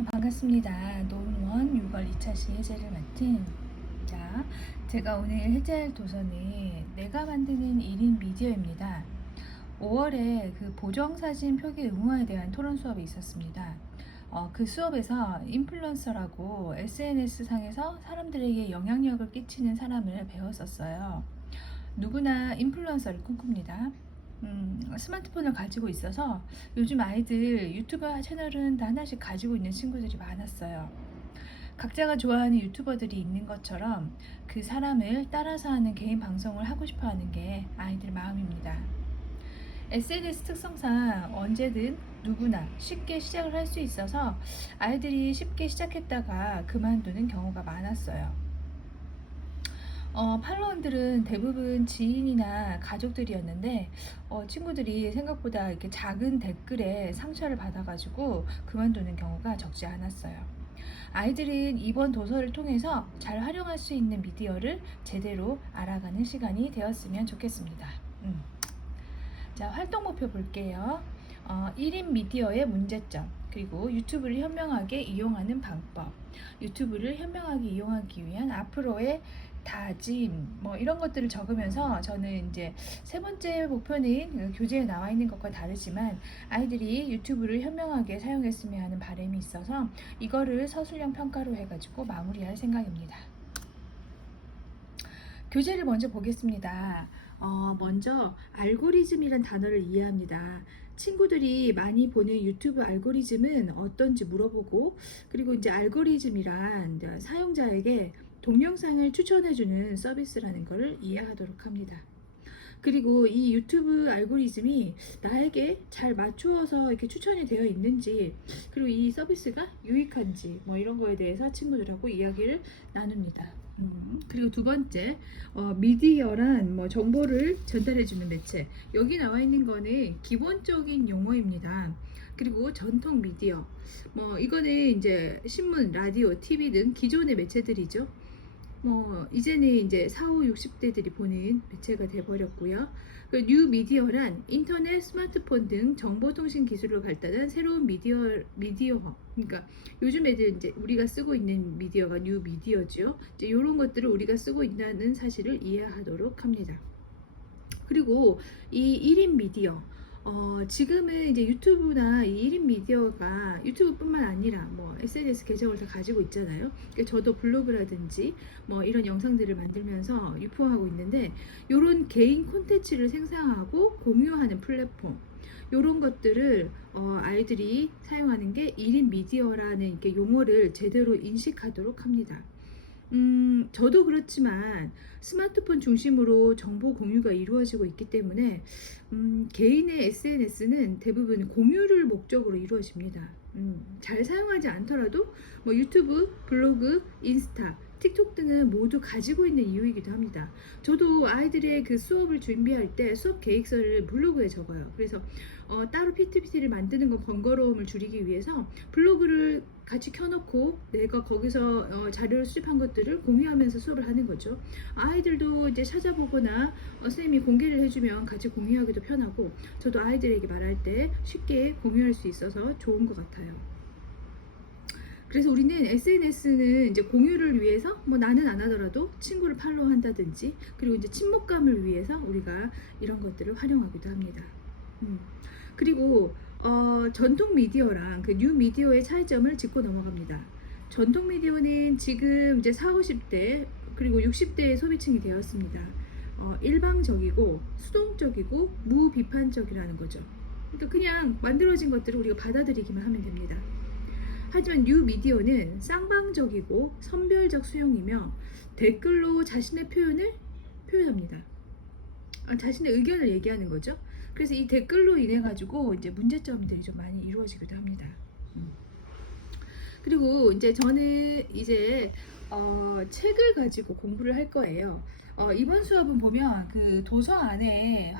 어, 반갑습니다. 노은원 6월 2차 시 해제를 맡은 자, 제가 오늘 해제할 도서는 내가 만드는 1인 미디어입니다. 5월에 그 보정사진 표기 의무화에 대한 토론 수업이 있었습니다. 어, 그 수업에서 인플루언서라고 SNS 상에서 사람들에게 영향력을 끼치는 사람을 배웠었어요. 누구나 인플루언서를 꿈꿉니다. 음, 스마트폰을 가지고 있어서 요즘 아이들 유튜브 채널은 다 하나씩 가지고 있는 친구들이 많았어요. 각자가 좋아하는 유튜버들이 있는 것처럼 그 사람을 따라서 하는 개인 방송을 하고 싶어 하는 게 아이들 마음입니다. SNS 특성상 언제든 누구나 쉽게 시작을 할 수 있어서 아이들이 쉽게 시작했다가 그만두는 경우가 많았어요. 어, 팔로원들은 대부분 지인이나 가족들이었는데 어, 친구들이 생각보다 이렇게 작은 댓글에 상처를 받아가지고 그만두는 경우가 적지 않았어요. 아이들은 이번 도서를 통해서 잘 활용할 수 있는 미디어를 제대로 알아가는 시간이 되었으면 좋겠습니다. 음. 자, 활동 목표 볼게요. 어, 1인 미디어의 문제점, 그리고 유튜브를 현명하게 이용하는 방법, 유튜브를 현명하게 이용하기 위한 앞으로의 다짐, 뭐 이런 것들을 적으면서 저는 이제 세 번째 목표는 그 교재에 나와 있는 것과 다르지만 아이들이 유튜브를 현명하게 사용했으면 하는 바람이 있어서 이거를 서술형 평가로 해가지고 마무리할 생각입니다. 교재를 먼저 보겠습니다. 어, 먼저 알고리즘이란 단어를 이해합니다. 친구들이 많이 보는 유튜브 알고리즘은 어떤지 물어보고 그리고 이제 알고리즘이란 사용자에게 동영상을 추천해주는 서비스라는 것을 이해하도록 합니다. 그리고 이 유튜브 알고리즘이 나에게 잘 맞추어서 이렇게 추천이 되어 있는지 그리고 이 서비스가 유익한지 뭐 이런 거에 대해서 친구들하고 이야기를 나눕니다. 음, 그리고 두 번째 어, 미디어란 뭐 정보를 전달해주는 매체 여기 나와 있는 거는 기본적인 용어입니다. 그리고 전통 미디어 뭐 이거는 이제 신문, 라디오, TV 등 기존의 매체들이죠. 뭐 이제는 이제 4, 5, 60대들이 보는 매체가 돼버렸고요. 그뉴 미디어란 인터넷, 스마트폰 등 정보통신 기술로 발달한 새로운 미디어 미디어 그러니까 요즘 애들 이제 우리가 쓰고 있는 미디어가 뉴 미디어죠. 이제 이런 것들을 우리가 쓰고 있다는 사실을 이해하도록 합니다. 그리고 이 1인 미디어 어, 지금은 이제 유튜브나 이 1인 미디어가 유튜브뿐만 아니라 뭐 SNS 계정을 다 가지고 있잖아요. 그러니까 저도 블로그라든지 뭐 이런 영상들을 만들면서 유포하고 있는데 이런 개인 콘텐츠를 생산하고 공유하는 플랫폼 이런 것들을 어, 아이들이 사용하는 게 1인 미디어라는 이렇게 용어를 제대로 인식하도록 합니다. 음, 저도 그렇지만 스마트폰 중심으로 정보 공유가 이루어지고 있기 때문에 음, 개인의 SNS는 대부분 공유를 목적으로 이루어집니다. 음, 잘 사용하지 않더라도 뭐 유튜브, 블로그, 인스타, 틱톡 등은 모두 가지고 있는 이유이기도 합니다. 저도 아이들의 그 수업을 준비할 때 수업 계획서를 블로그에 적어요. 그래서 어, 따로 PPT를 만드는 건 번거로움을 줄이기 위해서 블로그를 같이 켜놓고 내가 거기서 어, 자료를 수집한 것들을 공유하면서 수업을 하는 거죠. 아이들도 이제 찾아보거나 어, 선생님이 공개를 해주면 같이 공유하기도 편하고 저도 아이들에게 말할 때 쉽게 공유할 수 있어서 좋은 것 같아요. 그래서 우리는 SNS는 이제 공유를 위해서 뭐 나는 안 하더라도 친구를 팔로우한다든지 그리고 이제 친목감을 위해서 우리가 이런 것들을 활용하기도 합니다. 음. 그리고 어, 전통 미디어랑 그 뉴 미디어의 차이점을 짚고 넘어갑니다. 전통 미디어는 지금 이제 4, 50대 그리고 60대의 소비층이 되었습니다. 어, 일방적이고 수동적이고 무비판적이라는 거죠. 그러니까 그냥 만들어진 것들을 우리가 받아들이기만 하면 됩니다. 하지만 뉴 미디어는 쌍방적이고 선별적 수용이며 댓글로 자신의 표현을 표현합니다. 아, 자신의 의견을 얘기하는 거죠. 그래서 이 댓글로 인해 가지고 이제 문제점들이 좀 많이 이루어지기도 합니다. 음. 그리고 이제 저는 이제 어, 책을 가지고 공부를 할 거예요. 어, 이번 수업은 보면 그 도서 안에